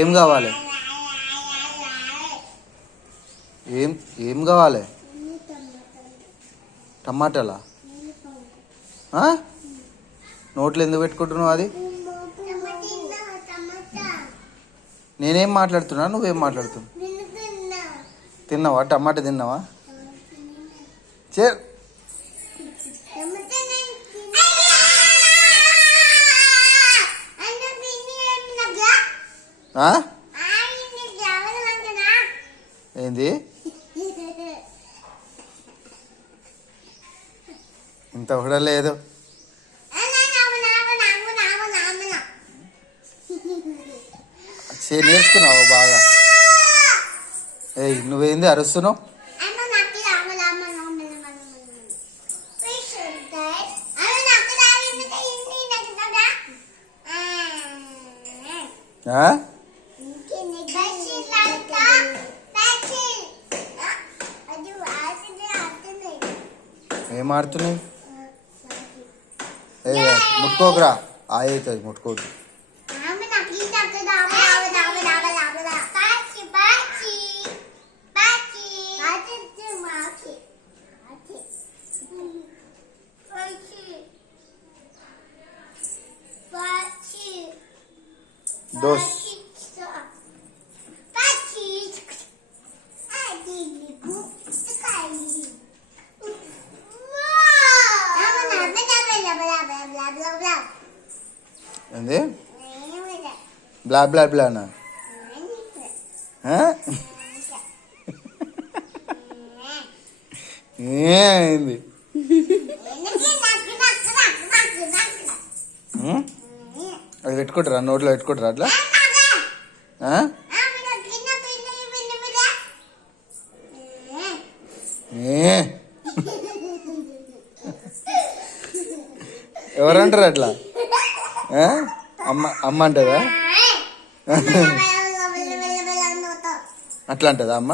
ఏం కావాలి? ఏం ఏం కావాలి? టమాటాలా? నోట్లో ఎందుకు పెట్టుకుంటున్నావు అది? నేనేం మాట్లాడుతున్నా, నువ్వేం మాట్లాడుతున్నావు? తిన్నావా? టమాటా తిన్నావా? చే ఏంది? ఇంత కూడా లేదు. నేర్చుకున్నావు బాగా. నువ్వేంది అరుస్తున్నావు? ఏం ఆడుతున్నాయి? ముట్టుకోకరా, అవుతుంది ముట్టుకోకు. దోస్ ఏంది? బ్లా బ్లా బ్లానా? ఏంది? అది పెట్టుకుంటారా? నోట్లో పెట్టుకుంటారా అట్లా? ఎవరంటారు అట్లా? అమ్మ అమ్మ అంటదా? అట్లా అంటదా అమ్మ?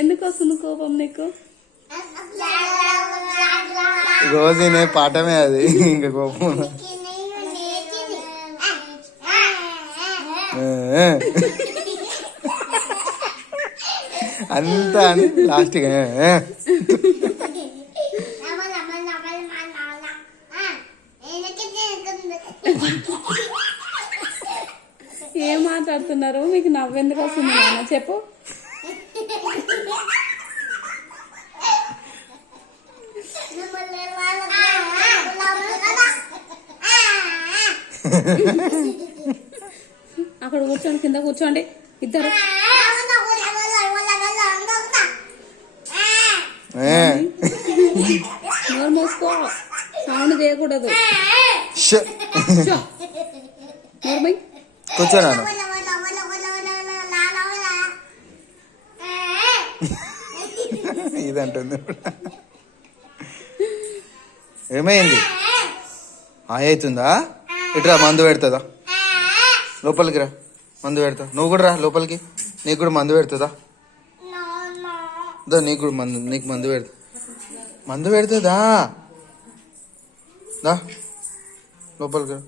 ఎందుకు వస్తుంది కోపం నీకు? రోజు నే పాఠమే అది. ఇంకా కోపం అంతా అని లాస్ట్గా ఏం మాట్లాడుతున్నారు? మీకు నవ్వెందుకు వస్తుంది నాన్న చెప్పు. అక్కడ కూర్చోండి, కింద కూర్చోండి ఇద్దరు. నోరు మూసుకో, సౌండ్ చేయకూడదు. కూర్చోనా? ఇదంటుంది. ఏమైంది? అవుతుందా? ఇట్రా, మందు పెడుతుందా? లోపలికి రా, మందు పెడతా. నువ్వు కూడా రా లోపలికి, నీకు కూడా మందు పెడుతుందా? నీకు కూడా మందు, నీకు మందు పెడతా. మందు పెడుతుందా? దా లోపలికి రా.